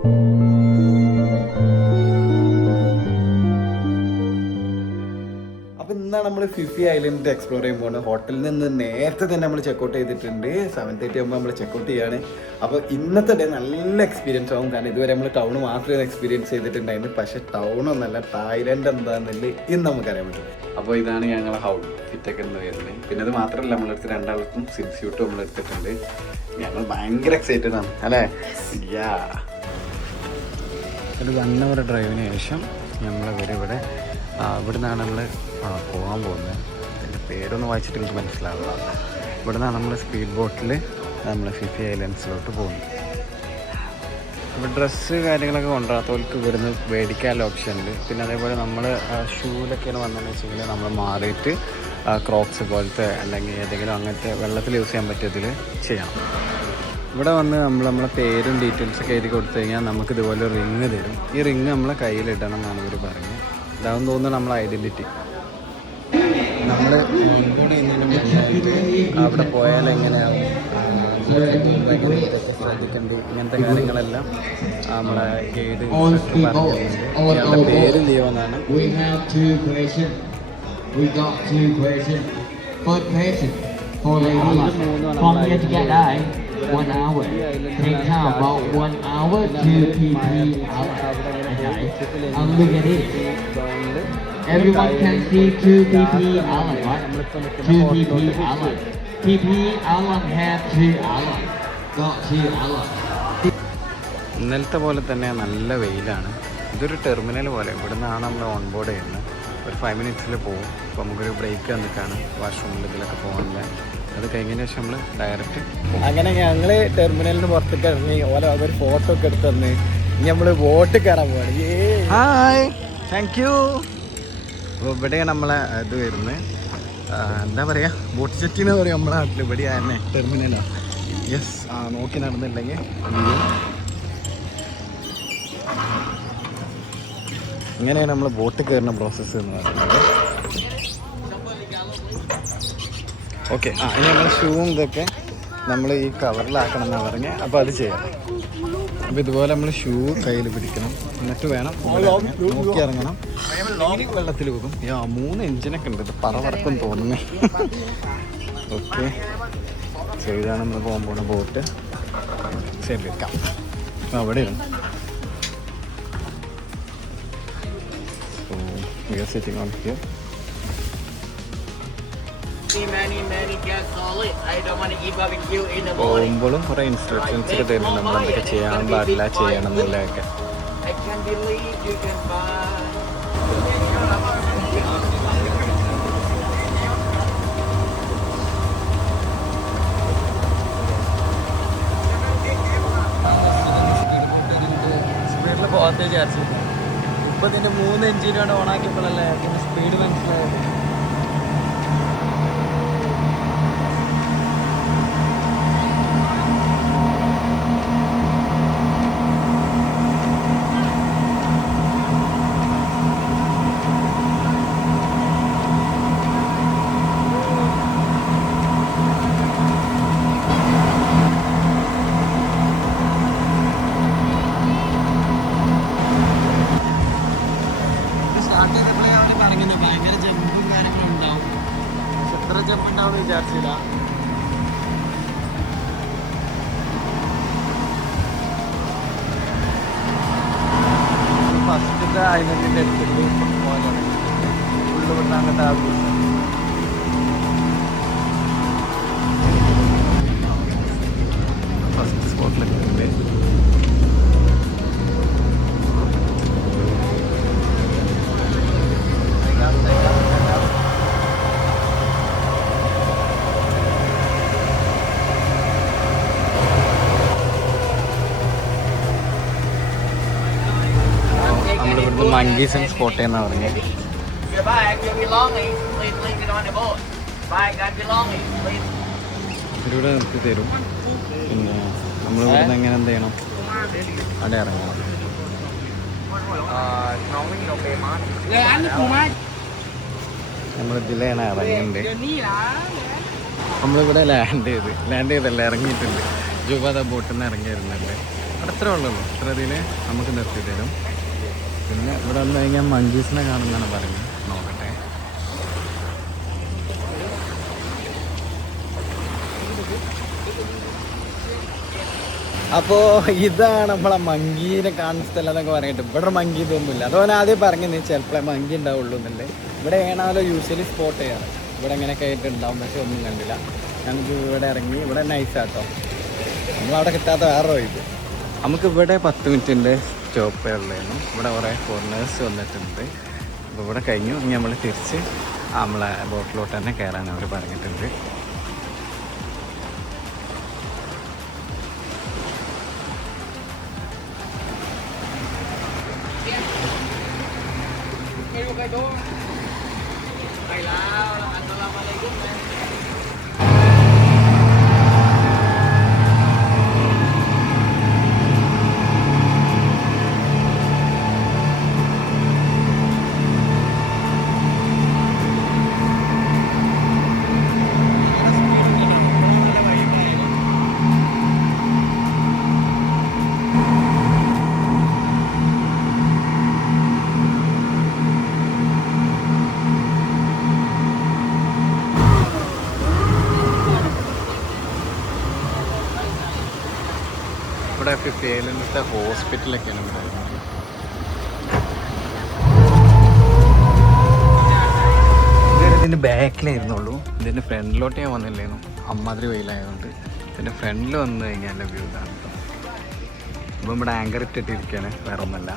അപ്പോൾ ഇന്നാണ് നമ്മൾ ഫിഫി ഐലൻഡ് എക്സ്പ്ലോർ ചെയ്യാൻ പോകുന്നത്. ഹോട്ടലിൽ നിന്ന് നേരത്തെ തന്നെ നമ്മൾ ചെക്കൗട്ട് ചെയ്തിട്ടുണ്ട്. 7:30 ആകുമ്പോൾ നമ്മൾ ചെക്കൗട്ട് ചെയ്യാണ്. അപ്പോൾ ഇന്നത്തെ ഡേ നല്ല എക്സ്പീരിയൻസ് ആവും. കാരണം ഇതുവരെ നമ്മൾ ടൗൺ മാത്രമേ എക്സ്പീരിയൻസ് ചെയ്തിട്ടുണ്ടായിരുന്നു. പക്ഷേ ടൗണൊന്നല്ല, തായ്ലൻഡ് എന്താണെന്നില്ല ഇന്ന് നമുക്കറിയാൻ പറ്റും. അപ്പോൾ ഇതാണ് ഞങ്ങളെ ഔട്ട്ഫിറ്റൊക്കെ എന്ന് വരുന്നത്. പിന്നെ അത് മാത്രമല്ല, നമ്മളെടുത്ത് രണ്ടാൾക്കും സ്വിം സ്യൂട്ടും നമ്മളെടുത്തിട്ടുണ്ട്. ഞങ്ങൾ ഭയങ്കര എക്സൈറ്റഡ് ആണ് അല്ലേ? ഒരു 1 hour ഡ്രൈവിന് ശേഷം നമ്മളിവിടെ ഇവിടെ നിന്നാണ് നമ്മൾ പോകാൻ പോകുന്നത്. അതിൻ്റെ പേരൊന്നും വായിച്ചിട്ട് എനിക്ക് മനസ്സിലാവുക. ഇവിടെ നിന്നാണ് നമ്മൾ സ്പീഡ് ബോട്ടിൽ നമ്മൾ ഫിഫി ഐലൻഡ്സിലോട്ട് പോകുന്നത്. ഇപ്പോൾ ഡ്രസ്സ് കാര്യങ്ങളൊക്കെ കൊണ്ടുവരാത്തവർക്ക് ഇവിടുന്ന് മേടിക്കാനുള്ള ഓപ്ഷൻ ഉണ്ട്. പിന്നെ അതേപോലെ നമ്മൾ ഷൂലൊക്കെയാണ് വന്നതെന്ന് വെച്ചെങ്കിൽ നമ്മൾ മാറിയിട്ട് ക്രോക്സ് പോലത്തെ അല്ലെങ്കിൽ ഏതെങ്കിലും അങ്ങനത്തെ വെള്ളത്തിൽ യൂസ് ചെയ്യാൻ പറ്റിയതിൽ ചെയ്യണം. ഇവിടെ വന്ന് നമ്മളെ പേരും ഡീറ്റെയിൽസൊക്കെ എഴുതി കൊടുത്തു കഴിഞ്ഞാൽ നമുക്ക് ഇതുപോലെ റിങ് തരും. ഈ റിങ് നമ്മളെ കയ്യിലിടണം എന്നാണ് ഇവർ പറഞ്ഞത്. ഇതാവും തോന്നുന്നു നമ്മളെ ഐഡൻറ്റിറ്റി. നമ്മൾ അവിടെ പോയാൽ എങ്ങനെയാവും, ശ്രദ്ധിക്കേണ്ടി ഇങ്ങനത്തെ കാര്യങ്ങളെല്ലാം നമ്മളെ ഗൈഡ് പറഞ്ഞിട്ടുണ്ട്. പേര് ലീവെന്നാണ്. For ladies, from here to get out, 1 hour. Take time about 1 hour to PP Island. Okay, and look at it. Everyone can see 2 PP Island, right? 2 PP Island. PP Island have 2 island. Got 2 island. ഇന്നലത്തെ പോലെ തന്നെ നല്ല വെയിലാണ്. ഇതൊരു terminal പോലെ. ഇവിടെ നിന്നാണ് നമ്മൾ ഓൺ ബോർഡ് ചെയ്യുന്നത്. ഒരു 5 minutes പോകും. അപ്പോൾ നമുക്കൊരു ബ്രേക്ക് തന്നിട്ടാണ് വാഷ്റൂമിൽ ഇതിലൊക്കെ പോകാനുള്ള. അത് കഴിഞ്ഞതിന് ശേഷം നമ്മൾ ഡയറക്റ്റ് അങ്ങനെ ഞങ്ങൾ ടെർമിനലിൽ നിന്ന് പുറത്തേക്ക് ഇറങ്ങി. ഓരോ ഒരു ഫോട്ടോ ഒക്കെ എടുത്ത് തന്ന് ഇനി നമ്മൾ ബോട്ട് കയറാൻ പോവാണ്. Hi, thank you. അപ്പോൾ ഇവിടെയാണ് നമ്മളെ ഇത് വരുന്നത്. എന്താ പറയുക, ബോട്ട് ചെറ്റിന്ന് പറയും നമ്മളെ നാട്ടിൽ. ഇവിടെ തന്നെ ടെർമിനലാണ്. യെസ്, നോക്കി നടന്നില്ലെങ്കിൽ ഇങ്ങനെയാണ് നമ്മൾ ബോട്ട് കയറുന്ന പ്രോസസ്സ് എന്ന് പറയുന്നത്. ഓക്കെ, ഇനി നമ്മൾ ഷൂവും ഇതൊക്കെ നമ്മൾ ഈ കവറിലാക്കണം എന്നാണ് പറഞ്ഞത്. അപ്പോൾ അത് ചെയ്യാം. അപ്പോൾ ഇതുപോലെ നമ്മൾ ഷൂ കയ്യിൽ പിടിക്കണം. എന്നിട്ട് വേണം നോക്കി ഇറങ്ങണം. വെള്ളത്തിൽ പോകും. 3 എഞ്ചിനൊക്കെ ഉണ്ട്. ഇത് പറവറക്കും തോന്നുന്നു. ഓക്കെ, സോ ഇതാണ് നമ്മൾ പോകാൻ പോകുന്ന ബോട്ട്. ശരി, വെക്കാം. അവിടെ ഇരുന്നു. So we are sitting on here. പോകുമ്പോഴും കുറേ ഇൻസ്ട്രക്ഷൻസ് ഒക്കെ തരുന്നുണ്ട്. നമ്മൾ എന്തൊക്കെ ചെയ്യാൻ പാടില്ല, ചെയ്യണം എന്നുള്ളതൊക്കെ. സ്പീഡിൽ പോകാത്ത വിചാരിച്ചു. ഇപ്പം ഇതിൻ്റെ 3 എഞ്ചിനോടെ ഓണാക്കിയപ്പോഴല്ലേ പിന്നെ സ്പീഡ് മനസ്സിലായത്. ഭയങ്കര ജമ്പും കാര്യങ്ങളും ഉണ്ടാവും. പക്ഷെ എത്ര ജമ്പ് ഉണ്ടാവും വിചാരിച്ചില്ല. ഫസ്റ്റത്തെ ഐലൻഡിൻ്റെ അടുത്തേക്ക് പോകാനാണ് ഫുള്ള് വിട്ട് അങ്ങനത്തെ ആവശ്യം. ഫസ്റ്റ് സ്പോട്ടിലൊക്കെ ഉണ്ട്. മങ്കീസൺ സ്പോട്ട് എന്നാണ് പറഞ്ഞത്. ഇതിലൂടെ നിർത്തി തരും. പിന്നെ നമ്മളിവിടുന്ന് എങ്ങനെ എന്ത് ചെയ്യണം, അവിടെ ഇറങ്ങണം. നമ്മളിതിലാണ് ഇറങ്ങുന്നുണ്ട്. നമ്മളിവിടെ ലാൻഡ് ചെയ്തല്ല, ഇറങ്ങിയിട്ടുണ്ട്. ജുബാദ ബോട്ടിൽ നിന്ന് ഇറങ്ങി വരുന്നുണ്ട്. അത്ര ഉള്ളൂ. ഇത്ര ഇതിൽ നമുക്ക് നിർത്തി തരും. പിന്നെ ഇവിടെ വന്നു കഴിഞ്ഞാൽ മങ്കീസിനെ കാണുന്നതാണ് പറയുന്നത്. നോക്കട്ടെ. അപ്പോൾ ഇതാണ് നമ്മളെ മങ്കീനെ കാണുന്ന സ്ഥലം എന്നൊക്കെ പറഞ്ഞിട്ട്. ഇവിടെ മങ്കി ഇതൊന്നുമില്ല. അതുപോലെ ആദ്യം പറഞ്ഞത് ചിലപ്പോൾ മങ്കി ഉണ്ടാവുള്ളൂ എന്നല്ലേ. ഇവിടെ ഏണാലോ യൂഷ്വലി സ്പോട്ട് ചെയ്യാറ്. ഇവിടെ ഇങ്ങനെയൊക്കെ ആയിട്ട് ഉണ്ടാവും. പക്ഷെ ഒന്നും കണ്ടില്ല. ഞങ്ങൾക്ക് ഇവിടെ ഇറങ്ങി. ഇവിടെ നൈസാട്ടോ. നമ്മളവിടെ കിട്ടാത്ത വേറെ ഇത്. നമുക്കിവിടെ 10 മിനിറ്റിൻ്റെ സ്റ്റോപ്പേ ഉള്ളായിരുന്നു. ഇവിടെ കുറേ ഫോറിനേഴ്സ് വന്നിട്ടുണ്ട്. അപ്പോൾ ഇവിടെ കഴിഞ്ഞു. ഇനി നമ്മൾ തിരിച്ച് നമ്മളെ ബോട്ടിലോട്ട് തന്നെ കയറാൻ അവർ പറഞ്ഞിട്ടുണ്ട്. ഇവിടെ ഫിഫേലിൻ്റെ ഹോസ്പിറ്റലൊക്കെയാണ് ഇവിടെ. ഇതിൻ്റെ ബാക്കിലായിരുന്നുള്ളൂ. ഇതിൻ്റെ ഫ്രണ്ടിലോട്ട് ഞാൻ വന്നില്ലായിരുന്നു. അമ്മാതിരി വെയിലായതുകൊണ്ട് ഇതിൻ്റെ ഫ്രണ്ടിൽ വന്നു കഴിഞ്ഞാൽ നല്ല വ്യൂ ഇതാണ് കേട്ടോ. ഇപ്പം ഇവിടെ ആങ്കർ ഇട്ടിട്ടിരിക്കുകയാണ്, വേറെ ഒന്നല്ല.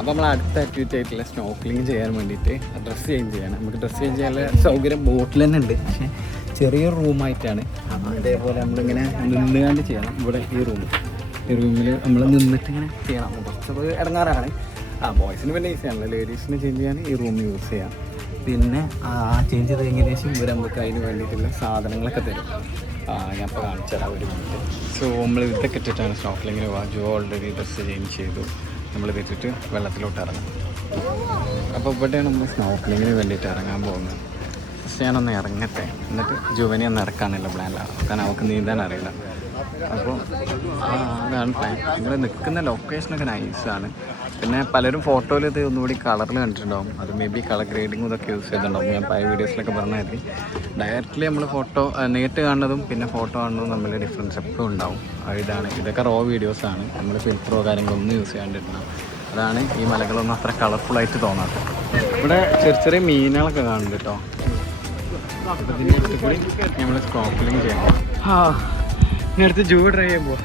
അപ്പോൾ നമ്മൾ അടുത്ത ആക്ടിവിറ്റി ആയിട്ടുള്ള സ്നോക്ലിങ് ചെയ്യാൻ വേണ്ടിയിട്ട് ഡ്രസ്സ് ചേഞ്ച് ചെയ്യണം. നമുക്ക് ഡ്രസ്സ് ചേഞ്ച് ചെയ്യാനുള്ള സൗകര്യം ബോട്ടിൽ തന്നെ ഉണ്ട്. പക്ഷേ ചെറിയൊരു റൂമായിട്ടാണ്. അതേപോലെ നമ്മളിങ്ങനെ നിന്നുകൊണ്ട് ചെയ്യണം. ഇവിടെ ഈ റൂമിൽ നമ്മൾ നിന്നിട്ട് ഇങ്ങനെ ചെയ്യണം. കുറച്ച് ഇടങ്ങാറാണ്. ബോയ്സിന് പിന്നെ ഈസിയാണല്ലോ. ലേഡീസിന് ചേഞ്ച് ചെയ്യാൻ ഈ റൂം യൂസ് ചെയ്യാം. പിന്നെ ചേഞ്ച് ചെയ്ത് ഏകദേശം ഇവർ നമുക്ക് അതിന് വേണ്ടിയിട്ടുള്ള സാധനങ്ങളൊക്കെ തരും. ഞാൻ ഇപ്പോൾ കാണിച്ചു തരാം ഒരു മിനിറ്റ്. സോ നമ്മൾ ഇതൊക്കെ ഇട്ടിട്ടാണ് സ്നോക്ലിങ്ങിന് പോകാം. ജോ ഓൾറെഡി ഡ്രസ്സ് ചേഞ്ച് ചെയ്തു. നമ്മൾ ഇതിട്ടിട്ട് വെള്ളത്തിലോട്ട് ഇറങ്ങും. അപ്പോൾ ഇവിടെയാണ് നമ്മൾ സ്നോക്ലിങ്ങിന് വേണ്ടിയിട്ട് ഇറങ്ങാൻ പോകുന്നത്. ഫസ്റ്റ് ഞാനൊന്ന് ഇറങ്ങട്ടെ, എന്നിട്ട് ജുവനെ ഒന്ന് ഇറക്കാനുള്ള പ്ലാനിലാണ്. കാരണം അവൾക്ക് നീന്താൻ അറിയില്ല. അപ്പോൾ അതാണ് പ്ലാൻ. നമ്മൾ നിൽക്കുന്ന ലൊക്കേഷനൊക്കെ നൈസാണ്. പിന്നെ പലരും ഫോട്ടോയിൽ ഇത് ഒന്നുകൂടി കളറിൽ കണ്ടിട്ടുണ്ടാവും. അത് മേ ബി കളർ ഗ്രേഡിങ്ങും ഇതൊക്കെ യൂസ് ചെയ്തിട്ടുണ്ടാവും. ഞാൻ പല വീഡിയോസിലൊക്കെ പറഞ്ഞാൽ മതി. ഡയറക്റ്റ്ലി നമ്മൾ ഫോട്ടോ നേരിട്ട് കാണുന്നതും പിന്നെ ഫോട്ടോ കാണുന്നതും തമ്മിൽ ഡിഫറൻസ് എപ്പോഴും ഉണ്ടാവും. ഇതൊക്കെ റോ വീഡിയോസാണ്. നമ്മൾ ഫിൽറ്ററോ കാര്യങ്ങളൊന്നും യൂസ് ചെയ്യാണ്ടിരുന്ന. അതാണ് ഈ മലകളൊന്നും അത്ര കളർഫുള്ളായിട്ട് തോന്നാത്തത്. ഇവിടെ ചെറിയ ചെറിയ മീനുകളൊക്കെ കാണുന്നുണ്ട് കേട്ടോ. അപ്പോൾ ഇതിൻ്റെ അടുത്ത് കൂടി നമ്മൾ സ്നോർക്കലിംഗ് ചെയ്യണം. ഇനി അടുത്ത് ജൂ ട്രൈ ചെയ്യുമ്പോൾ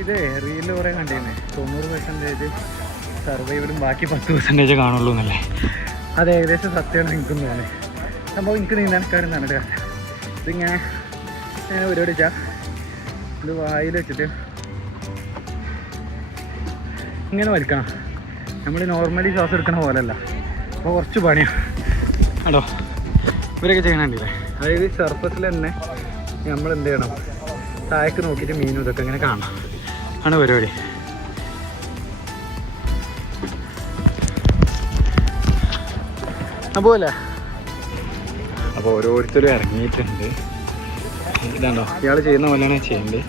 ഇത് റീലിൽ കുറേ കണ്ടിരുന്നേ 90% സർവൈവലും ബാക്കി 10% കാണുള്ളൂ എന്നല്ലേ. അത് ഏകദേശം സത്യമാണ് നിൽക്കുന്നതാണ്. സംഭവം എനിക്ക് നീന്താനക്കാരെന്നാണ് കേട്ടോ. ഇതിങ്ങനെ ഒരുപാട് വെച്ചാൽ ഇത് വായിൽ വെച്ചിട്ട് ഇങ്ങനെ വലിക്കണം. നമ്മൾ നോർമലി ശ്വാസം എടുക്കണ പോലെയല്ല. അപ്പോൾ കുറച്ച് പണിയാണ് കേട്ടോ. ഇവരൊക്കെ ചെയ്യണുണ്ടല്ലേ. അതായത് സർഫസിൽ തന്നെ നമ്മൾ എന്ത് ചെയ്യണം, താഴേക്ക് നോക്കിയിട്ട് മീനും ഇതൊക്കെ ഇങ്ങനെ കാണാം ആണ് പരിപാടി. അപ്പോലെ അപ്പോൾ ഓരോരുത്തരും ഇറങ്ങിയിട്ടുണ്ട്. ഇതാണോ ഇയാൾ ചെയ്യുന്ന പോലെയാണ് ചെയ്യേണ്ടത്.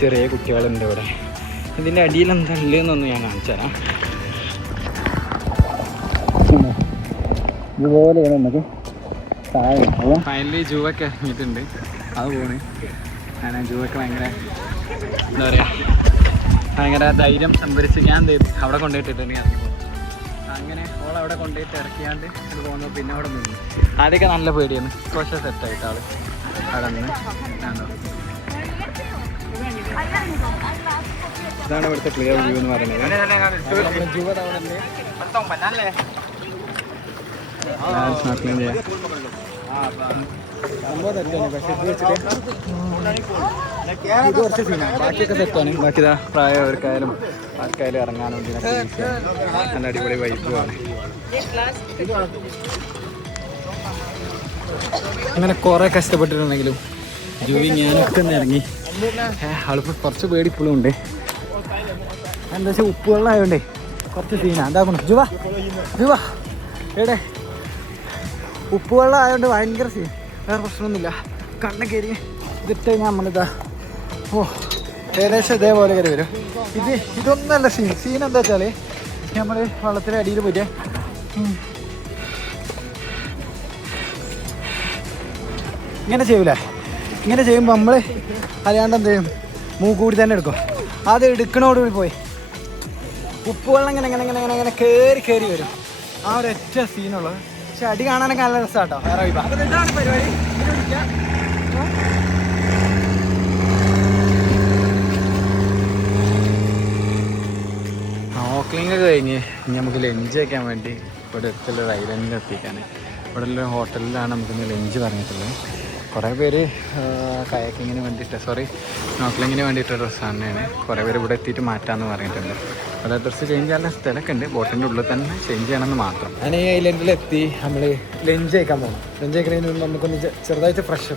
ചെറിയ കുട്ടികളുണ്ട് ഇവിടെ. ഇതിൻ്റെ അടിയിൽ എന്താ ഉള്ളതെന്നൊന്ന് ഞാൻ കാണിച്ചു തരാം. ഇതുപോലെയാണ് നമുക്ക് താഴെ. ഫൈനലി ജൂവൊക്കെ ഇറങ്ങിയിട്ടുണ്ട്. അത് പോണ്. ഞാൻ ജൂവൊക്കെ ഭയങ്കര എന്താ പറയുക, ഭയങ്കര ധൈര്യം സംഭരിച്ച് ഞാൻ എന്ത് ചെയ്തു അവിടെ കൊണ്ടുപോയിട്ടിട്ടുണ്ട്. ഇറങ്ങി പോകും. അങ്ങനെ ഓൾ അവിടെ കൊണ്ടുപോയിട്ട് ഇറക്കിയാണ്ട് ഇത് പോകുന്നു. പിന്നെ അവിടെ നിന്ന് ആദ്യമൊക്കെ നല്ല പേടിയാണ്. പക്ഷേ സെറ്റായിട്ട് ആൾ അവിടെ നിന്ന് ഇതാണ് ഇവിടുത്തെ ക്ലിയർ വ്യൂ എന്ന് പറയുന്നത്. ജൂവ തവണല്ലേ സ്നോർക്കലിംഗ് ചെയ്യാം. സംഭവം തെറ്റാണ്. പക്ഷേ ഇത് വെച്ചിട്ട് ഇത് കുറച്ച് സീനാണ്. ബാക്കിയൊക്കെ തെറ്റാണ്. ബാക്കി ഇതാ പ്രായവർക്കായാലും ആർക്കായാലും ഇറങ്ങാനും ഇതിനൊക്കെ നല്ല അടിപൊളി വൈബുമാണ്. അങ്ങനെ കുറേ കഷ്ടപ്പെട്ടിട്ടുണ്ടെങ്കിലും ജൂവി ഞാനൊക്കെ ഒന്ന് ഇറങ്ങി. ആളിപ്പോൾ കുറച്ച് പേടി ഇപ്പോഴും ഉണ്ട്. എന്താ വെച്ചാൽ ഉപ്പ് വെള്ളമായതുകൊണ്ടേ കുറച്ച് സീനാണ്. എന്താ ജുവ ജുവ എവിടെ ഉപ്പുവെള്ളം ആയതുകൊണ്ട് ഭയങ്കര സീൻ, വേറെ പ്രശ്നമൊന്നുമില്ല. കണ്ണ് കയറി ഇതിട്ട് കഴിഞ്ഞാൽ നമ്മളിതാ ഏകദേശം ഇതേപോലെ കയറി വരും. ഇതൊന്നല്ല സീൻ എന്താ വെച്ചാൽ നമ്മൾ വെള്ളത്തിൻ്റെ അടിയിൽ പോയിട്ട് ഇങ്ങനെ ചെയ്യൂലേ, ഇങ്ങനെ ചെയ്യുമ്പോൾ നമ്മൾ അറിയാണ്ട് എന്ത് ചെയ്യും, മൂക്കൂടി തന്നെ എടുക്കും. അത് എടുക്കണോടുകൂടി പോയി ഉപ്പുവെള്ളം ഇങ്ങനെ ഇങ്ങനെ ഇങ്ങനെ ഇങ്ങനെ ഇങ്ങനെ കയറി വരും. ആ ഒരു ഒറ്റ സീനുള്ളത്. പക്ഷെ അടി കാണാനൊക്കെ നല്ല രസമാണ് കേട്ടോ, വേറെ വൈബാ. അപ്പോൾ ഇതാണ് പരിപാടി. നോക്ലിങ് കഴിഞ്ഞ് ഇനി നമുക്ക് ലഞ്ച് വയ്ക്കാൻ വേണ്ടി ഇവിടെ അടുത്തുള്ള ഐലൻഡിൽ എത്തിക്കാൻ ഇവിടെ ഉള്ള ഹോട്ടലിലാണ് നമുക്കിന്ന് ലഞ്ച് പറഞ്ഞിട്ടുള്ളത്. കുറേ പേര് കയാക്കിങ്ങിന് വേണ്ടിയിട്ട് സ്നോക്ലിങ്ങിന് വേണ്ടിയിട്ട് ഡ്രസ്സ് തന്നെയാണ്. കുറേ പേര് ഇവിടെ എത്തിയിട്ട് മാറ്റാമെന്ന് പറഞ്ഞിട്ടുണ്ട്. ഇവിടെ ഡ്രസ്സ് ചേഞ്ച് ചെയ്യാനുള്ള സ്ഥലമൊക്കെ ഉണ്ട്, ബോട്ടിൻ്റെ ഉള്ളിൽ തന്നെ ചേഞ്ച് ചെയ്യണമെന്ന് മാത്രം. ഞാൻ ഈ ഐലൻഡിലെത്തി നമ്മൾ ലഞ്ച് കഴിക്കാൻ പോകണം. ലഞ്ച് കഴിക്കുന്നതിന് മുമ്പ് നമുക്കൊന്ന് ചെറുതായിട്ട് ഫ്രഷ്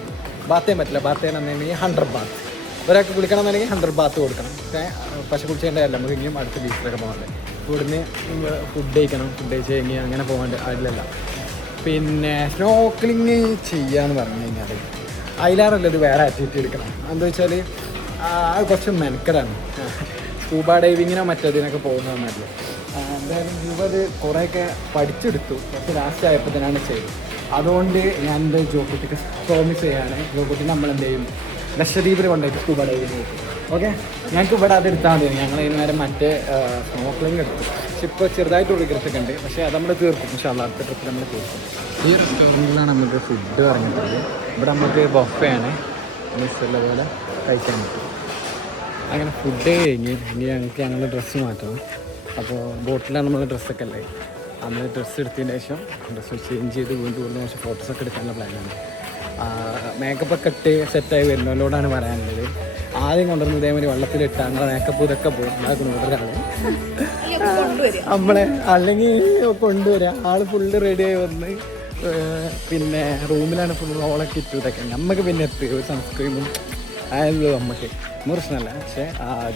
ബാത്ത് ചെയ്യാൻ പറ്റില്ല. ബാത്ത് ചെയ്യണമെന്നുണ്ടെങ്കിൽ 100 ബാത്ത്, ഒരാൾക്ക് കുളിക്കണം എന്നുണ്ടെങ്കിൽ 100 ബാത്ത് കൊടുക്കണം. പക്ഷേ കുളിച്ചതിൻ്റെയല്ല, നമുക്ക് ഇനിയും അടുത്ത ബീച്ചിലൊക്കെ പോകാണ്ട്. ഇവിടുന്ന് ഫുഡ് കഴിക്കണം, ഫുഡ് കഴിച്ച് കഴിഞ്ഞാൽ അങ്ങനെ പോകാണ്ട് അതിലല്ല. പിന്നെ സ്നോക്ലിങ് ചെയ്യാന്ന് പറഞ്ഞു കഴിഞ്ഞാൽ അതിലാറല്ല ഇത് വേറെ ആക്ടിവിറ്റി എടുക്കണം. എന്താ വെച്ചാൽ അത് കുറച്ച് മെനക്കെടാണ്. സ്കൂബ ഡൈവിങ്ങിനോ മറ്റേതിനൊക്കെ പോകുന്നതെന്നല്ലോ. എന്തായാലും അത് കുറേയൊക്കെ പഠിച്ചെടുത്തു, പക്ഷേ ലാസ്റ്റ് ആയപ്പോൾ തന്നെയാണ് ചെയ്തത്. അതുകൊണ്ട് ഞാൻ എൻ്റെ ജോക്കുട്ടിക്ക് പ്രോമിസ് ചെയ്യാണ്, ജോക്കുട്ടി നമ്മളെന്ത് ചെയ്യും, ലക്ഷദ്വീപിൽ കൊണ്ടുപോയിട്ട് സ്കൂബ ഡൈവിങ് കിട്ടും. ഓക്കെ, ഞങ്ങൾക്ക് ഇവിടെ അതെടുത്താൽ മതി. ഞങ്ങൾ ഇതിന് നേരം മറ്റേ സ്നോക്ലിങ് എടുത്തു. പക്ഷെ ഇപ്പോൾ ചെറുതായിട്ട് റിഗ്രറ്റ് ഒക്കെ ഉണ്ട്, പക്ഷേ അത് നമ്മൾ തീർക്കും. പക്ഷേ അടുത്ത ട്രിപ്പിൽ നമ്മൾ തീർക്കും. ഈ റെസ്റ്റോറൻറ്റിലാണ് നമുക്ക് ഫുഡ് പറഞ്ഞിട്ടുള്ളത്. ഇവിടെ നമുക്ക് ബൊഫയാണ്, മിസ്സുള്ള പോലെ കഴിക്കാൻ പറ്റും. അങ്ങനെ ഫുഡ് കഴിഞ്ഞ് ഇനി ഞങ്ങൾ ഡ്രസ്സ് മാറ്റണം. അപ്പോൾ ബോട്ടിലാണ് നമ്മൾ ഡ്രസ്സൊക്കെ അല്ലേ, നമ്മൾ ഡ്രസ്സ് എടുത്തതിന് ശേഷം ഡ്രസ്സ് ചേഞ്ച് ചെയ്ത് വീണ്ടും കൂടുതൽ കുറച്ച് ഫോട്ടോസൊക്കെ എടുക്കാനുള്ള പ്ലാനാണ്. മേക്കപ്പൊക്കെ ഇട്ട് സെറ്റായി വരുന്നവരോടാണ് പറയാനുള്ളത്. ആദ്യം കൊണ്ടുവന്ന് ഇതേമാതിരി വെള്ളത്തിലിട്ട് അങ്ങനെ മേക്കപ്പ് ഇതൊക്കെ പോകും. അതൊക്കെ നോട്ടൊരാൾ നമ്മളെ അല്ലെങ്കിൽ കൊണ്ടുവരിക. ആൾ ഫുള്ള് റെഡിയായി വന്ന് പിന്നെ റൂമിലാണ് ഫുൾ ഓളൊക്കെ ഇട്ടു ഇതൊക്കെ. നമുക്ക് പിന്നെ എത്തി ഒരു സൺസ്ക്രീമും ആയല്ലോ നമുക്ക് പ്രശ്നമല്ല. പക്ഷേ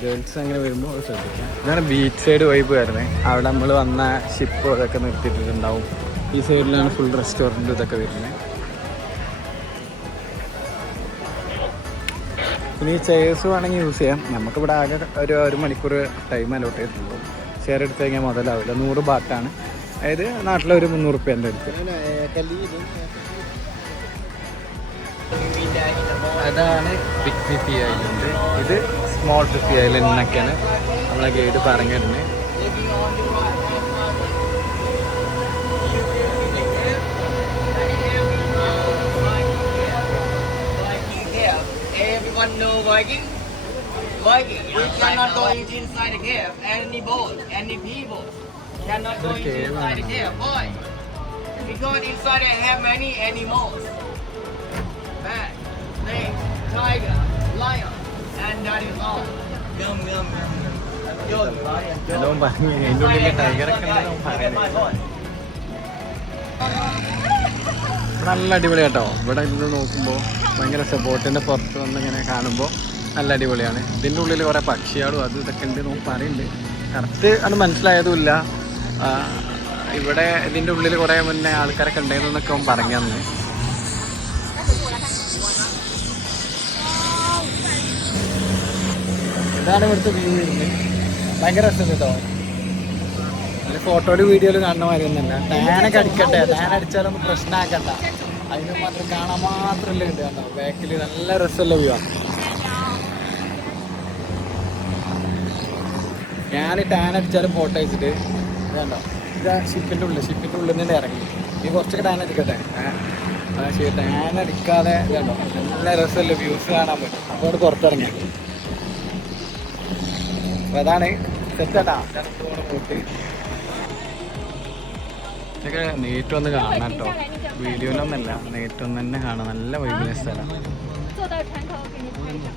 ഗേൾസ് അങ്ങനെ വരുമ്പോൾ ശ്രദ്ധിക്കാം. ഇതാണ് ബീച്ച് സൈഡ് വൈബ് വരുന്നത്. അവിടെ നമ്മൾ വന്ന ഷിപ്പ് അതൊക്കെ നിർത്തിയിട്ടുണ്ടാവും. ഈ സൈഡിലാണ് ഫുൾ റെസ്റ്റോറൻറ്റ് ഇതൊക്കെ വരുന്നത്. പിന്നെ ഈ ചെയർസ് വേണമെങ്കിൽ യൂസ് ചെയ്യാം. നമുക്കിവിടെ ആകെ ഒരു മണിക്കൂർ ടൈം അലോട്ട് ചെയ്തിട്ടുള്ളൂ. ഷെയർ എടുത്ത് കഴിഞ്ഞാൽ മുതലാവില്ല. 100 ബാറ്റാണ്, അതായത് നാട്ടിലെ ഒരു 300 റുപ്യേൻ്റെ അടുത്ത്. അതാണ് ബിഗ് ഫിഫി ഐലൻഡ്, ഇത് സ്മോൾ ഫിഫി ഐലൻഡ് എന്നൊക്കെയാണ് നമ്മളെ ഗൈഡ് പറഞ്ഞിരുന്നത്. Everyone know Viking? Viking. You cannot go inside the cave. Any boat, any people cannot go inside the cave. Why? Because inside they have many animals. Bat, snake, tiger, lion, and that is all. Yum, yum, yum. Good, lion. Hello, Bang. Ini udah tiger kan? നല്ല അടിപൊളി കേട്ടോ. ഇവിടെ ഇന്ന് നോക്കുമ്പോൾ ഭയങ്കര ബോട്ടിൻ്റെ പുറത്ത് വന്നിങ്ങനെ കാണുമ്പോൾ നല്ല അടിപൊളിയാണ്. ഇതിൻ്റെ ഉള്ളിൽ കുറേ പക്ഷികളും അതും ഇതൊക്കെ ഉണ്ട് നോക്കി പറയുന്നുണ്ട്. കറക്റ്റ് അത് മനസ്സിലായതുമില്ല. ഇവിടെ ഇതിൻ്റെ ഉള്ളിൽ കുറേ മുന്നേ ആൾക്കാരൊക്കെ ഉണ്ടായിരുന്നൊക്കെ അവൻ പറഞ്ഞു തന്നു. ഇതാണ് ഇവിടുത്തെ വ്യൂ വരുന്നത്. ഭയങ്കര രസം കേട്ടോ. ഫോട്ടോയിലും വീഡിയോയിലും കാണുന്ന മാതിരി ഒന്നുമല്ല. ടാനൊക്കെ അടിക്കട്ടെ, ടാൻ അടിച്ചാലൊന്നും പ്രശ്നമാക്കണ്ട. അതിന് മാത്രം കാണാൻ മാത്രമല്ല കിട്ടുക കേട്ടോ. ബാക്കിൽ നല്ല രസമുള്ള വ്യൂ ആണ്. ഞാൻ ടാൻ അടിച്ചാലും ഫോട്ടോ അടിച്ചിട്ട് ഇതുണ്ടോ, ഇത് ഷിപ്പിൻ്റെ ഉള്ളിൽ നിന്ന് ഇറങ്ങി. ഈ കുറച്ചൊക്കെ ടാൻ അടിക്കട്ടെ. പക്ഷേ ടാൻ അടിക്കാതെ ഇതുണ്ടോ നല്ല രസമുള്ള വ്യൂസ് കാണാൻ പറ്റും. അപ്പോൾ അവിടെ പുറത്തിറങ്ങി. അപ്പോൾ അതാണ് സെറ്റാട്ടാ പോയിട്ട്. ഇതൊക്കെ നേരിട്ട് വന്ന് കാണാം കേട്ടോ, വീഡിയോയിലൊന്നല്ല, നേരിട്ട് വന്ന് തന്നെ കാണാം. നല്ല വൈബിലെ സ്ഥലം.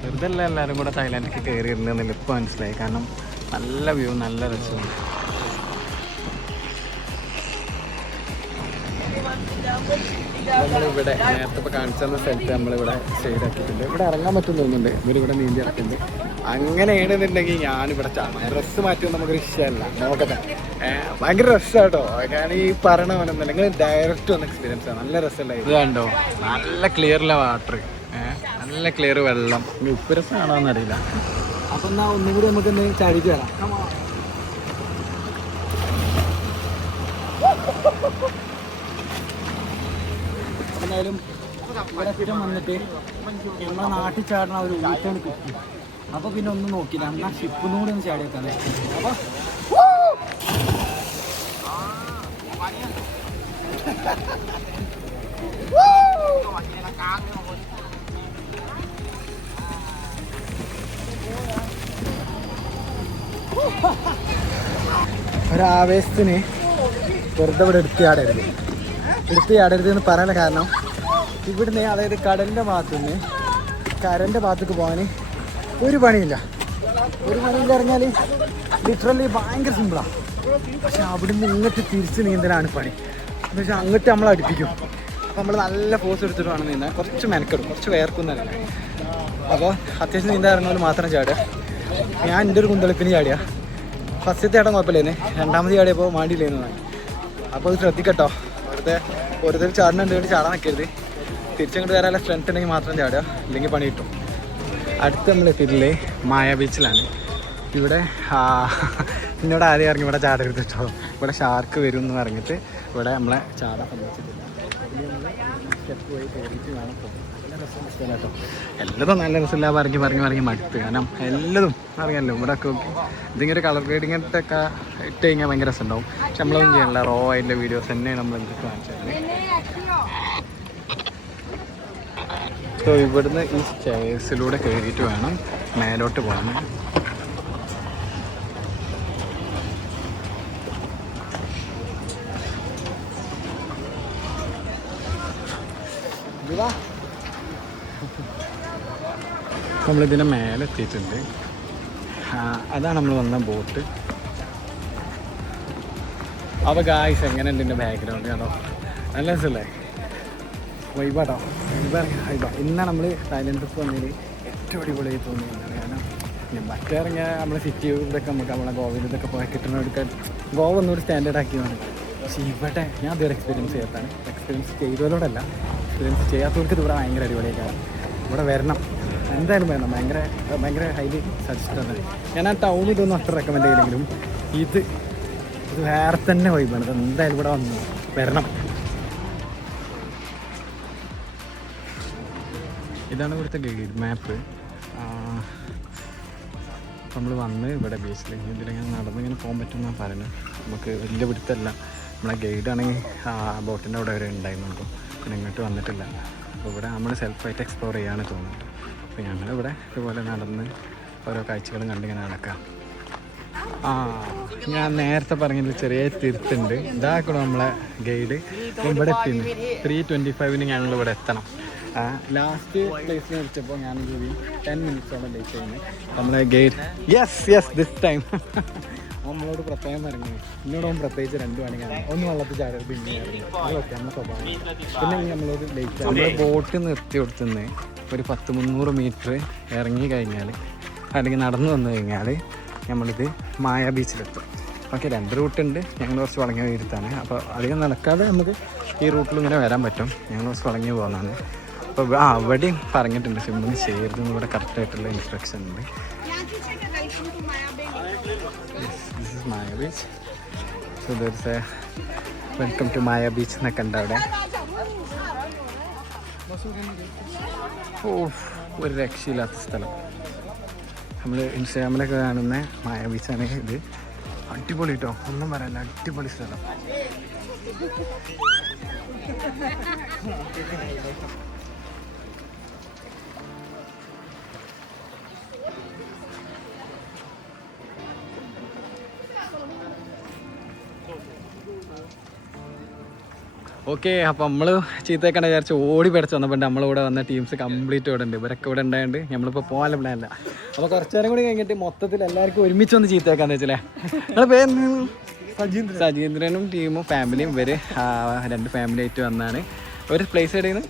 വെറുതെ അല്ല എല്ലാവരും കൂടെ തായ്ലാൻഡിലേക്ക് കയറിയിരുന്നെന്നില്ല ഇപ്പോൾ മനസ്സിലായി. കാരണം നല്ല വ്യൂ, നല്ല രസമാണ്. നമ്മളിവിടെ നേരത്തെ ഇപ്പോൾ കാണിച്ചു തന്ന സ്ഥലത്ത് നമ്മളിവിടെ സൈഡാക്കിയിട്ടുണ്ട്. ഇവിടെ ഇറങ്ങാൻ പറ്റും തോന്നുന്നുണ്ട്. ഇവരിവിടെ നീന്തി ഇറക്കുന്നുണ്ട്. അങ്ങനെയാണെന്നുണ്ടെങ്കിൽ ഞാനിവിടെ ചാടാം. ഡ്രസ്സ് മാറ്റുമ്പോൾ നമുക്കൊരു ഇഷ്ടമല്ല, നോക്കട്ടെ. ഭയങ്കര രസമാട്ടോ. ഞാൻ ഈ പറയണ പോലെ നിങ്ങൾ ഡയറക്റ്റ് ഒന്ന് എക്സ്പീരിയൻസ് ആണ്. നല്ല രസമല്ല ഇത് കണ്ടോ, നല്ല ക്ലിയറുള്ള വാട്ടർ, നല്ല ക്ലിയർ വെള്ളം. ഇനി ഉപ്പ് രസമാണോ എന്നറിയില്ല. അപ്പം എന്നാൽ ഒന്നും കൂടി നമുക്ക് എന്തെങ്കിലും ചാടിച്ച് വരാം. എന്തായാലും ഇവിടെ സ്ഥിരം വന്നിട്ട് നമ്മളെ നാട്ടിൽ ചാടുന്ന ഒരു ഊറ്റാണ് കിട്ടി. അപ്പോൾ പിന്നെ ഒന്നും നോക്കില്ല, എന്നാൽ ഷിപ്പിനും കൂടി ഒന്ന് ചാടി വെക്കാൻ. അപ്പോൾ ഒരാവേശത്തിന് വെറുതെ ഇവിടെ എടുത്ത് ചാടരുത് എന്ന് പറയാനുള്ള കാരണം ഇവിടുന്ന്, അതായത് കടലിൻ്റെ ഭാഗത്തുനിന്ന് കരൻ്റെ ഭാഗത്തേക്ക് പോകാൻ ഒരു പണിയില്ല പറഞ്ഞാൽ ലിറ്ററലി ഭയങ്കര സിമ്പിളാണ്. പക്ഷെ അവിടുന്ന് ഇങ്ങോട്ട് തിരിച്ച് നീന്തലാണ് പണി. എന്ന് വെച്ചാൽ അങ്ങോട്ട് നമ്മൾ അടുപ്പിക്കും. അപ്പോൾ നമ്മൾ നല്ല ഫോഴ്സ് എടുത്തിട്ട് വേണം നീന്താൻ. കുറച്ച് മെനക്കെടും, കുറച്ച് വേർക്കുന്നതല്ല. അപ്പോൾ അത്യാവശ്യം നീന്താൻ ഇറങ്ങുമ്പോൾ മാത്രം ചാടുക. ഞാൻ എൻ്റെ ഒരു കുന്തളിപ്പിന് ചാടിയ ഫസ്റ്റത്തെ ചാടാൻ കുഴപ്പമില്ലേന്ന്, രണ്ടാമത് ചാടിയപ്പോൾ മാണ്ടിയില്ലേന്ന്. അപ്പോൾ അത് ശ്രദ്ധിക്കട്ടോ, വെറുതെ ചാടുന്നുണ്ട് വേണ്ടി ചാടാൻ നിൽക്കരുത്. തിരിച്ചങ്ങോട്ട് വരാനുള്ള സ്ട്രെങ്ത് ഉണ്ടെങ്കിൽ മാത്രം ചാടുക, ഇല്ലെങ്കിൽ പണി കിട്ടും. അടുത്ത് നമ്മൾ എത്തിയിട്ടില്ലേ മായ ബീച്ചിലാണ്. ഇവിടെ എന്നോട് ആദ്യം ഇറങ്ങി ഇവിടെ ചാടരുത് കേട്ടോ, ഇവിടെ ഷാർക്ക് വരും എന്ന് പറഞ്ഞിട്ട് ഇവിടെ നമ്മളെ ചാടാൻ സമ്മതിച്ചിട്ടില്ല. സ്റ്റെപ്പ് പോയി കയറിയിട്ട് വേണം പോകും. നല്ല രസം കേട്ടോ. എല്ലതും നല്ല രസമില്ല പറഞ്ഞ് മടുത്ത്. കാരണം എല്ലതും അറിയാമല്ലോ ഇവിടെ ഒക്കെ ഇതിങ്ങനെ ഒരു കളർ ഗ്രേഡിങ്ങൊക്കെ ഇട്ട് കഴിഞ്ഞാൽ ഭയങ്കര രസമുണ്ടാവും. പക്ഷെ നമ്മളൊന്നും ചെയ്യണില്ല, റോ ആയിട്ടുള്ള വീഡിയോസ് തന്നെ നമ്മൾ എന്തൊക്കെ കാണിച്ചത്. സോ ഇവിടുന്ന് ഈ സ്റ്റെയർസിലൂടെ കയറിയിട്ട് വേണം മേലോട്ട് പോകാൻ. നമ്മളിതിൻ്റെ മേലെ എത്തിയിട്ടുണ്ട്. അതാണ് നമ്മൾ വന്ന ബോട്ട്. അപ്പോൾ ഗായ്സ് എങ്ങനെയുണ്ട് എൻ്റെ ബാക്ക്ഗ്രൗണ്ട് കേട്ടോ, നല്ല രസമല്ലേ, വൈബാട്ടോ. ഇന്നാണ് നമ്മൾ തായ്ലൻഡ് ട്രിപ്പ് വന്നതിൽ ഏറ്റവും അടിപൊളിയായി തോന്നിയത്. കാരണം മറ്റേ ഇറങ്ങിയ നമ്മളെ സിറ്റി ഇതൊക്കെ നമുക്ക് നമ്മളെ ഗോവയിൽ ഇതൊക്കെ പോയി കിട്ടണമെടുക്കാൻ ഗോവ ഒന്നുകൂടി സ്റ്റാൻഡേർഡ് ആക്കിയതാണ്. പക്ഷേ ഇവിടെ ഞാൻ ഇതുവരെ എക്സ്പീരിയൻസ് ചെയ്യാത്താണ്. എക്സ്പീരിയൻസ് ചെയ്തവരോടല്ല, എക്സ്പീരിയൻസ് ചെയ്യാത്തവർക്ക് ഇവിടെ ഭയങ്കര അടിപൊളിയായിട്ടാണ്. ഇവിടെ വരണം, എന്തായാലും വരണം. ഭയങ്കര ഹൈലി സജസ്റ്റഡ്. ഞാൻ ആ ടൗണിൽ ഇതൊന്നും അത്ര റെക്കമെൻഡ് ചെയ്യില്ലെങ്കിലും ഇത് വേറെ തന്നെ വൈബാണ്. ഇത് എന്തായാലും ഇവിടെ വന്നു വരണം. ഇതാണ് ഇവിടുത്തെ ഗൈഡ് മാപ്പ്. നമ്മൾ വന്ന് ഇവിടെ ബീച്ചിൽ ഇതിലിങ്ങനെ നടന്നിങ്ങനെ പോകാൻ പറ്റുമെന്നാണ് പറയുന്നത്. നമുക്ക് വലിയ പിടുത്തല്ല. നമ്മളെ ഗൈഡാണെങ്കിൽ ബോട്ടിൻ്റെ അവിടെ വരെ ഉണ്ടായിരുന്നു, പിന്നെ ഇങ്ങോട്ട് വന്നിട്ടില്ല. അപ്പോൾ ഇവിടെ നമ്മൾ സെൽഫായിട്ട് എക്സ്പ്ലോർ ചെയ്യാനാണ് തോന്നുന്നത്. അപ്പോൾ ഞങ്ങളിവിടെ ഇതുപോലെ നടന്ന് ഓരോ കാഴ്ചകളും കണ്ടിങ്ങനെ നടക്കാം. ഞാൻ നേരത്തെ പറഞ്ഞതിൽ ചെറിയ തിരുത്തുണ്ട്. ഇതാക്കണം നമ്മളെ ഗൈഡ്. ഇവിടെ എത്തിയിരുന്നു 3:25 ഞങ്ങളിവിടെ എത്തണം. ലാസ്റ്റ് പ്ലേസിൽ വിളിച്ചപ്പോൾ ഞാൻ 10 മിനിറ്റ്സോളം ലേറ്റ് ചെയ്യുന്നത്. നമ്മളെ ഗൈഡ് യെസ് ദിസ് ടൈം നമ്മളോട് പ്രത്യേകം പറഞ്ഞു. എന്നോട് പ്രത്യേകിച്ച് 2 മണിക്കാണ് ഒന്ന് വെള്ളത്തിൽ ചാടരുത്, പിന്നെ അതൊക്കെ നമ്മുടെ സ്വഭാവം. പിന്നെ നമ്മളോട് ലേറ്റ് നമ്മൾ ബോട്ട് നിർത്തി കൊടുത്തുനിന്ന് ഒരു 100-300 മീറ്റർ ഇറങ്ങി കഴിഞ്ഞാൽ, അല്ലെങ്കിൽ നടന്നു വന്നു കഴിഞ്ഞാൽ നമ്മളിത് മായ ബീച്ചിലെത്തും. ഓക്കെ, 2 റൂട്ടുണ്ട്. ഞങ്ങൾ കുറച്ച് വളഞ്ഞ വീരത്താണ്. അപ്പോൾ അധികം നടക്കാതെ നമുക്ക് ഈ റൂട്ടിൽ ഇങ്ങനെ വരാൻ പറ്റും. ഞങ്ങൾ കുറച്ച് വളഞ്ഞു പോകുന്നതാണ്. അപ്പോൾ അവിടെയും പറഞ്ഞിട്ടുണ്ട് സിമ്പിൾ ചെയ്യരുതെന്ന് ഇവിടെ കറക്റ്റായിട്ടുള്ള ഇൻസ്ട്രക്ഷൻ ഉണ്ട്. This is Maya beach. So there is a welcome to Maya beach എന്നൊക്കെ ഉണ്ട് അവിടെ. ഒരു രക്ഷയില്ലാത്ത സ്ഥലം. നമ്മൾ ഇൻസ്റ്റാഗ്രാമിലൊക്കെ കാണുന്ന മായ ബീച്ചാണ് ഇത്. അടിപൊളി കേട്ടോ, ഒന്നും പറയല്ല, അടിപൊളി സ്ഥലം. ഓക്കെ, അപ്പോൾ നമ്മൾ ചീത്തയൊക്കെ വിചാരിച്ച് ഓടി പഠിച്ച് വന്നപ്പോൾ നമ്മളിവിടെ വന്ന ടീംസ് കംപ്ലീറ്റ് ഇവിടെ ഉണ്ട്. ഇവരൊക്കെ ഇവിടെ ഉണ്ടായതുകൊണ്ട് നമ്മളിപ്പോൾ പോകാനുള്ള പ്ലാനില്ല. അപ്പോൾ കുറച്ച് നേരം കൂടി കഴിഞ്ഞിട്ട് മൊത്തത്തിൽ എല്ലാവർക്കും ഒരുമിച്ച് വന്ന് ചീത്തയാക്കാന്ന് വെച്ചല്ലേ. നിങ്ങളുടെ പേര് സജീന്ദ്രനും ടീമും ഫാമിലിയും ഇവർ 2 ഫാമിലി ആയിട്ട് വന്നാണ്. ഒരു പ്ലേസ് എവിടെയാണ്?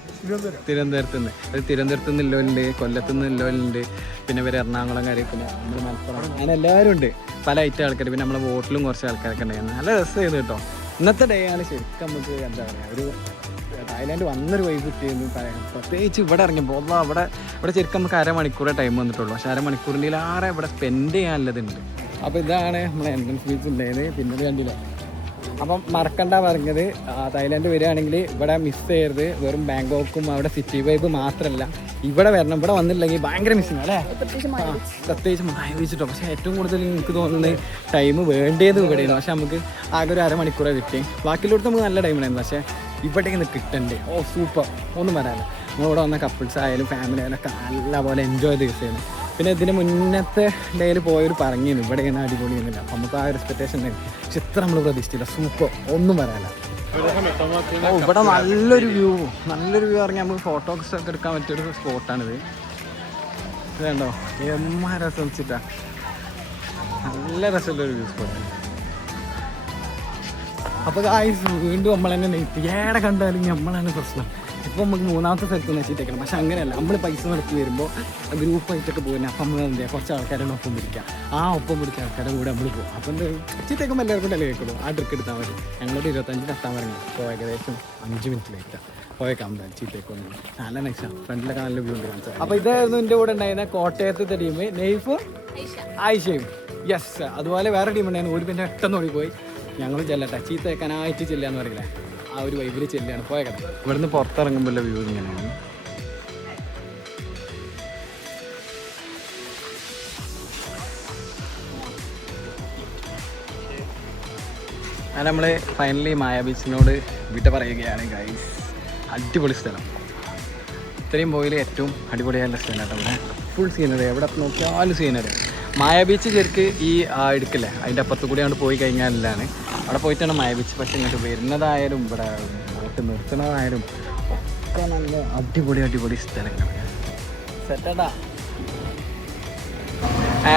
തിരുവനന്തപുരത്ത് നിന്ന്. ഒരു തിരുവനന്തപുരത്ത് നിന്ന് ഇല്ലോലുണ്ട്, കൊല്ലത്ത് നിന്ന് ഇല്ലോലുണ്ട്, പിന്നെ ഇവർ എറണാകുളം കാര്യം, പിന്നെ നമ്മൾ മലപ്പുറം, അങ്ങനെ എല്ലാവരും ഉണ്ട്. പല ഐറ്റം ആൾക്കാർ. പിന്നെ നമ്മളെ ബോട്ടിലും കുറച്ച് ആൾക്കാരൊക്കെ ഉണ്ടായിരുന്നു. നല്ല രസമായിരുന്നു കേട്ടോ. ഇന്നത്തെ ഡേ ആണ് ശരിക്കും നമുക്ക് എന്താ പറയുക, ഒരു തായ്ലാൻഡ് വന്നൊരു വൈബ് കിട്ടിയെന്ന് പറയാം. പ്രത്യേകിച്ച് ഇവിടെ ഇറങ്ങിയപ്പോൾ ഇവിടെ ശരിക്കും നമുക്ക് അരമണിക്കൂറേ ടൈം വന്നിട്ടുള്ളൂ. പക്ഷേ അരമണിക്കൂറിൻ്റെ ആരെ ഇവിടെ സ്പെൻഡ് ചെയ്യാനുള്ളതുണ്ട്. അപ്പോൾ ഇതാണ് നമ്മളെ എൻട്രൻസ് ഫീസ് ഉണ്ടായത്. പിന്നെ ഇത് കണ്ടില്ല. അപ്പം മറക്കണ്ട പറഞ്ഞത്, തായ്ലാൻഡ് വരികയാണെങ്കിൽ ഇവിടെ മിസ് ചെയ്യരുത്. വെറും ബാങ്കോക്കും അവിടെ സിറ്റി വൈബ് മാത്രമല്ല, ഇവിടെ വരണം. ഇവിടെ വന്നില്ലെങ്കിൽ ഭയങ്കര മിസ്സിങ് അല്ലേ? പ്രത്യേകിച്ച് മായ ബീച്ചിട്ടോ. പക്ഷേ ഏറ്റവും കൂടുതൽ എനിക്ക് തോന്നുന്നത് ടൈം വേണ്ടത് ഇവിടെയാണ്. പക്ഷെ നമുക്ക് ആകെ ഒരു അരമണിക്കൂറേ കിട്ടി. ബാക്കിയുള്ളടത്ത് നമുക്ക് നല്ല ടൈം ഉണ്ടായിരുന്നു. പക്ഷേ ഇവിടേക്ക് നിന്ന് കിട്ടണ്ടേ. ഓ സൂപ്പർ, ഒന്നും പറയാനില്ല. നമ്മളിവിടെ വന്ന കപ്പിൾസ് ആയാലും ഫാമിലി ആയാലും ഒക്കെ നല്ല പോലെ എൻജോയ് ചെയ്ത് യൂസ്. പിന്നെ ഇതിന് മുന്നത്തെ ഡേയിൽ പോയൊരു പറഞ്ഞിരുന്നു ഇവിടെ ഇങ്ങനെ അടിപൊളിയൊന്നുമില്ല. അപ്പം നമുക്ക് ആ ഒരു എക്സ്പെക്ടേഷൻ ഉണ്ടായിരുന്നു. പക്ഷെ ഇത്ര നമ്മൾ പ്രതീക്ഷിച്ചില്ല. സൂപ്പർ, ഒന്നും പറയാനില്ല. ഓ ഇവിടെ നല്ലൊരു വ്യൂ ഇറങ്ങി നമുക്ക് ഫോട്ടോസ് ഒക്കെ എടുക്കാൻ പറ്റിയൊരു സ്പോട്ടാണിത്. ഇത് കണ്ടോ, എമ്മ രസം വെച്ചിട്ടാ, നല്ല രസമുള്ളൊരു വ്യൂ സ്പോട്ടാണ്. അപ്പോൾ വീണ്ടും നമ്മൾ തന്നെ ഏടെ കണ്ടാലും നമ്മളാണ് പ്രശ്നം. ഇപ്പോൾ നമുക്ക് മൂന്നാമത്തെ സ്ഥലത്ത് വെച്ചിട്ടേക്കണം. പക്ഷെ അങ്ങനെയല്ല, നമ്മൾ പൈസ നടത്തി വരുമ്പോൾ ഗ്രൂപ്പായിട്ടൊക്കെ പോകുന്നത്. അപ്പം നമ്മൾ എന്താ കുറച്ച് ആൾക്കാരാണ് ഒപ്പം പിടിക്കുക. ആ ഒപ്പം പിടിക്കുക ആൾക്കാരുടെ കൂടെ നമ്മൾ പോകും. അപ്പം എന്താ ചീത്തേക്കുമ്പോൾ എല്ലാവർക്കും അല്ലേ കേൾക്കുള്ളൂ. ആ ട്രിക്ക് എടുത്താൽ മതി. ഞങ്ങളോട് 25 എത്താൻ പറഞ്ഞു. അപ്പോൾ ഏകദേശം 5 മിനിറ്റ് ലേറ്റാണ് പോയേക്കാം. എന്തായാലും ചീത്തേക്കൊന്നും നല്ല നൈസാണ്. ഫ്രണ്ടിലൊക്കെ നല്ല വ്യൂ ഉണ്ട് കാണിച്ചത്. അപ്പോൾ ഇതായിരുന്നു എൻ്റെ കൂടെ ഉണ്ടായിരുന്ന കോട്ടയത്തെ ടീം, നെയ്ഫും ആയിഷയും. യെസ്, അതുപോലെ വേറെ ടീം ഉണ്ടായിരുന്നു. ഒരു പിന്നെ പെട്ടെന്ന് ഓടിപ്പോയി. ഞങ്ങൾ ചെല്ലട്ടെ, ചീത്ത വെക്കാനായിട്ട് ചെല്ലാന്ന് പറയില്ലേ, ആ ഒരു വൈബിൽ ചെല്ലാണ് പോയേക്കട്ടെ. ഇവിടുന്ന് പുറത്തിറങ്ങുമ്പോൾ വ്യൂ ഇങ്ങനെയാണ്. അങ്ങനെ നമ്മൾ ഫൈനലി മായ ബീച്ചിനോട് വിട്ട പറയുകയാണ് ഗൈസ്. അടിപൊളി സ്ഥലം. ഇത്രയും പോയിൽ ഏറ്റവും അടിപൊളിയായുള്ള സ്ഥലമാണ്. അവിടെ ഫുൾ സീനറി, എവിടെ നോക്കിയാലും സീനറി. മായ ബീച്ച് ശരിക്ക് ഈ എടുക്കില്ലേ, അതിൻ്റെ അപ്പുറത്ത് കൂടി അങ്ങോട്ട് പോയി കഴിഞ്ഞാലാണ് അവിടെ പോയിട്ടാണ് മായ ബീച്ച്. പക്ഷേ ഇങ്ങോട്ട് വരുന്നതായാലും ഇവിടെ ബോട്ട് നിർത്തുന്നതായാലും ഒക്കെ നല്ല അടിപൊളി സ്ഥലങ്ങൾ. സെറ്റടാ.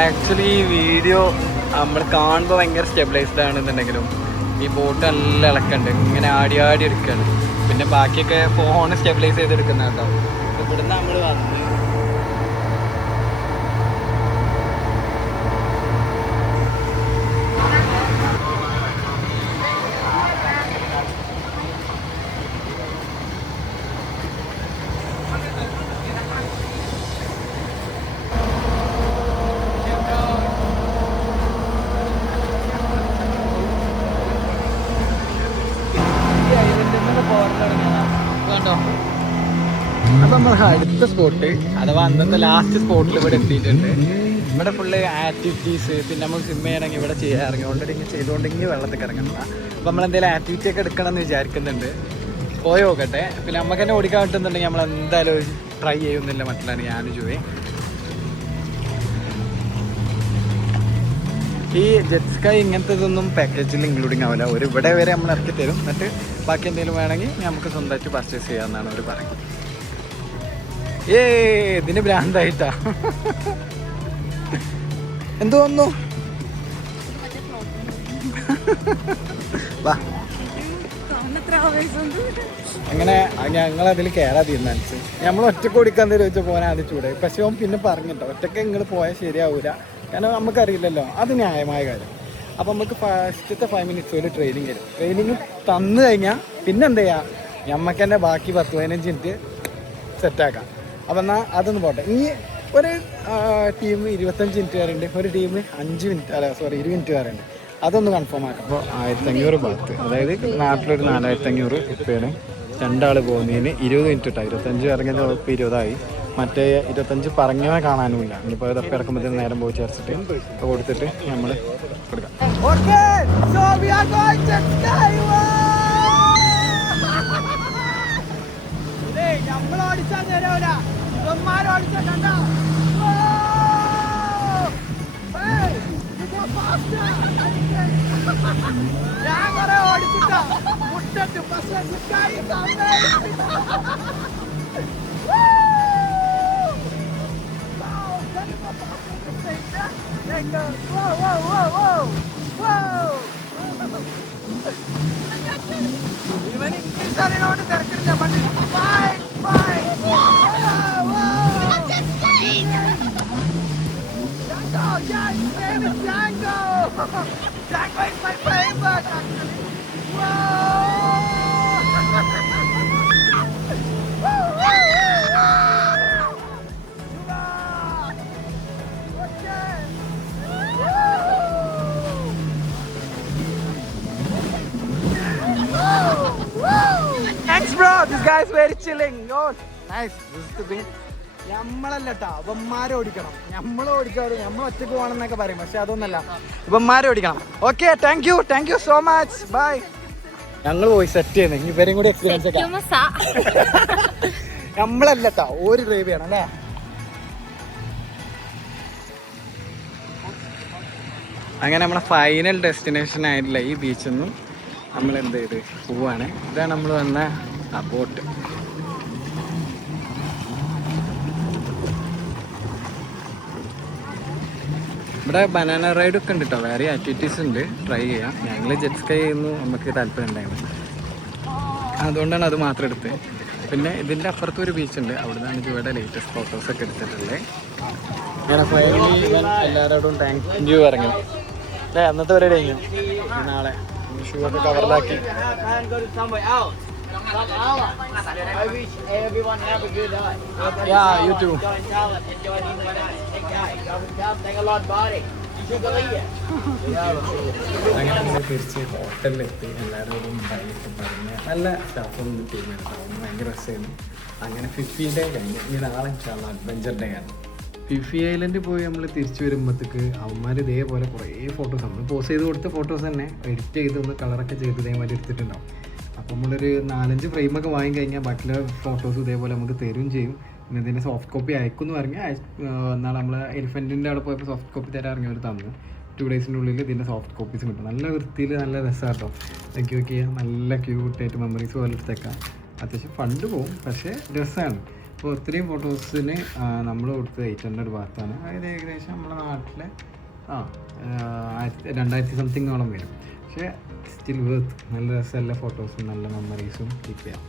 ആക്ച്വലി ഈ വീഡിയോ നമ്മൾ കാണുമ്പോൾ ഭയങ്കര സ്റ്റെബിലൈസ്ഡ് ആണെന്നുണ്ടെങ്കിലും ഈ ബോട്ട് നല്ല ഇളക്കുണ്ട്, ഇങ്ങനെ ആടി എടുക്കുകയാണ്. പിന്നെ ബാക്കിയൊക്കെ ഫോണ് സ്റ്റെബിലൈസ് ചെയ്തെടുക്കുന്ന കേട്ടോ. ഇവിടുന്ന് നമ്മൾ വന്ന് കേട്ടോ. അപ്പം നമ്മൾ അടുത്ത സ്പോട്ട്, അഥവാ അന്നത്തെ ലാസ്റ്റ് സ്പോട്ടിൽ ഇവിടെ എത്തിയിട്ടുണ്ട്. ഇവിടെ ഫുള്ള് ആക്ടിവിറ്റീസ്, പിന്നെ നമുക്ക് സ്വിം ചെയ്യണമെങ്കിൽ ഇവിടെ ചെയ്യാറുണ്ട്. ഓൾറെഡി ഇങ്ങനെ ചെയ്തുകൊണ്ടെങ്കിൽ വെള്ളത്തിൽ ഇറങ്ങണം. അപ്പോൾ നമ്മളെന്തെങ്കിലും ആക്ടിവിറ്റി ഒക്കെ എടുക്കണം എന്ന് വിചാരിക്കുന്നുണ്ട്. പോയി നോക്കട്ടെ. പിന്നെ നമുക്ക് തന്നെ ഓടിക്കാൻ പറ്റുന്നുണ്ടെങ്കിൽ നമ്മൾ എന്തായാലും ട്രൈ ചെയ്യുന്നില്ല. മറ്റുള്ളതാണ് ഞാൻ ചോദിക്കും. ഈ ജെറ്റ് സ്കൈ ഇങ്ങനത്തെ ഇതൊന്നും പാക്കേജിൽ ഇൻക്ലൂഡിങ് ആവില്ല. ഒരു ഇവിടെ വരെ നമ്മൾ ഇറക്കി തരും. എന്നിട്ട് ബാക്കി എന്തെങ്കിലും വേണമെങ്കിൽ നമുക്ക് സ്വന്തമായിട്ട് പർച്ചേസ് ചെയ്യാമെന്നാണ് അവർ പറയുന്നത്. ഇതിന് ഭ്രാന്തായിട്ടാ എന്ത് തോന്നുന്നു? വാ, അങ്ങനെ ഞങ്ങളതിൽ കയറാൻ തീരുമാനിച്ചു. നമ്മൾ ഒറ്റക്ക് ഓടിക്കാൻ തരും വെച്ചാൽ പോകാൻ ആദ്യം ചൂടെ. പക്ഷേ അവൻ പിന്നെ പറഞ്ഞിട്ടോ, ഒറ്റക്ക് നിങ്ങൾ പോയാൽ ശരിയാവില്ല, കാരണം നമുക്കറിയില്ലല്ലോ. അത് ന്യായമായ കാര്യം. അപ്പം നമുക്ക് ഫസ്റ്റത്തെ 5 minutes ഒരു ട്രെയിനിങ് തരും. ട്രെയിനിങ് തന്നു കഴിഞ്ഞാൽ പിന്നെ എന്താ ചെയ്യുക, നമുക്ക് തന്നെ ബാക്കി 10-15 മിനിറ്റ് സെറ്റാക്കാം. അപ്പം എന്നാൽ അതൊന്നും പോട്ടെ. ഇനി ഒരു ടീം 25 മിനിറ്റ് വരെയുണ്ട്, ഒരു ടീം 20 മിനിറ്റ് വരെയുണ്ട്. അതൊന്ന് കൺഫേം ആക്കാം. അപ്പോൾ 1500 ബാത്ത്, അതായത് നാട്ടിലൊരു 4500 ഉപ്പയാണ്. 2 ആൾ പോകുന്നതിന് 20 മിനിറ്റ് ഇട്ടാണ്. 25 ഇറങ്ങിയത് ഇപ്പോൾ 20 ആയി. മറ്റേ 25 പറഞ്ഞവനെ കാണാനുമില്ല. ഇനിയിപ്പോൾ ഇതൊക്കെ ഇറക്കുമ്പോഴത്തേന് നേരം പോയി ചേർച്ചിട്ട് കൊടുത്തിട്ട് നമ്മൾ കൊടുക്കാം. ഇവന് ഇംഗ്ലീഷ് അറിയണോണ്ട് തിരക്കില്ല. Jack's my favorite, actually. Thanks, bro. This guy is very chilling. Oh, nice. This is the beat. നമ്മളല്ല കേട്ടോ ഇവന്മാരെ ഓടിക്കണം. നമ്മൾ ഓടിക്കാറ് നമ്മൾ ഒറ്റക്ക് പോകണമെന്നൊക്കെ പറയും, പക്ഷെ അതൊന്നല്ല, ഇവന്മാരെ ഓടിക്കണം. Okay, thank you so much. Bye. ഞങ്ങൾ പോയി സെറ്റ് ചെയ്യുന്നത് ഇവരെയും കൂടി എക്സ്പീരിയൻസ് ഒക്കെ. നമ്മളല്ല കേട്ടോ, ഒരു ഡ്രൈവ് ചെയ്യണം അല്ലേ. അങ്ങനെ നമ്മളെ ഫൈനൽ ഡെസ്റ്റിനേഷൻ ആയിട്ടുള്ള ഈ ബീച്ചിൽ നിന്നും നമ്മൾ എന്ത് ചെയ്ത് പോവാണ്. ഇതാണ് നമ്മൾ വന്ന ബോട്ട്. ഇവിടെ ബനാന റൈഡൊക്കെ ഉണ്ട് കേട്ടോ, വേറെ ആക്ടിവിറ്റീസ് ഉണ്ട്, ട്രൈ ചെയ്യാം. ഞങ്ങൾ ജെറ്റ് സ്കൈ ചെയ്യുന്നു, നമുക്ക് താല്പര്യം ഉണ്ടായിരുന്നു, അതുകൊണ്ടാണ് അത് മാത്രം എടുത്തത്. പിന്നെ ഇതിൻ്റെ അപ്പുറത്ത് ഒരു ബീച്ചുണ്ട്, അവിടെ നിന്നാണ് ഇവിടെ ലേറ്റസ്റ്റ് ഫോട്ടോസൊക്കെ എടുത്തിട്ടുള്ളത്. അങ്ങനെ ഫൈനലി എല്ലാവരോടും താങ്ക് യു പറഞ്ഞു അല്ലേ. അന്നത്തെ വരെ കഴിഞ്ഞു, നാളെ ഷൂ ഒക്കെ കവറിലാക്കി. I wish everyone have a good day. Yeah, you too. Thank a lot, buddy. അങ്ങനെ നമ്മൾ തിരിച്ച് ഹോട്ടലിലെത്തി, എല്ലാവരോടും ബൈക്ക് പറഞ്ഞ് നല്ല സ്റ്റാഫൊന്നും ടീമെടുത്താവും, ഭയങ്കര രസമായിരുന്നു. അങ്ങനെ 50 ഡേ കഴിഞ്ഞ് ഇനി നാളെ അഡ്വഞ്ചർ ഡേ ആണ്. ഫിഫി ഐലൻഡ് പോയി നമ്മൾ തിരിച്ചു വരുമ്പോഴത്തേക്ക് അവന്മാർ ഇതേപോലെ കുറേ ഫോട്ടോസ് നമ്മൾ പോസ്റ്റ് ചെയ്ത് കൊടുത്ത ഫോട്ടോസ് തന്നെ എഡിറ്റ് ചെയ്ത് ഒന്ന് കളറൊക്കെ ചെയ്ത് ഇതേമാതിരി എടുത്തിട്ടുണ്ടാവും. അപ്പോൾ നമ്മളൊരു 4-5 ഫ്രെയിമൊക്കെ വാങ്ങി കഴിഞ്ഞാൽ ബാക്കിയുള്ള ഫോട്ടോസ് ഇതേപോലെ നമുക്ക് തരും ചെയ്യും. പിന്നെ ഇതിൻ്റെ സോഫ്റ്റ് കോപ്പി അയക്കുമെന്ന് പറഞ്ഞാൽ നാളെ നമ്മൾ എലിഫൻറ്റിൻ്റെ അവിടെ പോയപ്പോൾ സോഫ്റ്റ് കോപ്പി തരാൻ ഇറങ്ങിയവർ തന്നു. 2 ഡേയ്സിൻ്റെ ഉള്ളിൽ ഇതിൻ്റെ സോഫ്റ്റ് കോപ്പീസും കിട്ടും. നല്ല വൃത്തിയിൽ നല്ല രസമാണ് കേട്ടോ. നോക്കി നല്ല ക്യൂട്ടായിട്ട് മെമ്മറീസ് പോലെ എടുത്തേക്കാം. അത്യാവശ്യം ഫണ്ട് പോകും, പക്ഷേ രസമാണ്. അപ്പോൾ ഒത്തിരിയും ഫോട്ടോസിന് നമ്മൾ കൊടുത്തത് 800 ബാത്താണ്. അതായത് ഏകദേശം നമ്മുടെ നാട്ടിലെ 2000 സംതിങ്ങോളം വരും. പക്ഷേ സ്റ്റിൽ വർത്ത്, നല്ല രസമുള്ള ഫോട്ടോസും നല്ല മെമ്മറീസും കീപ്പ് ചെയ്യാം.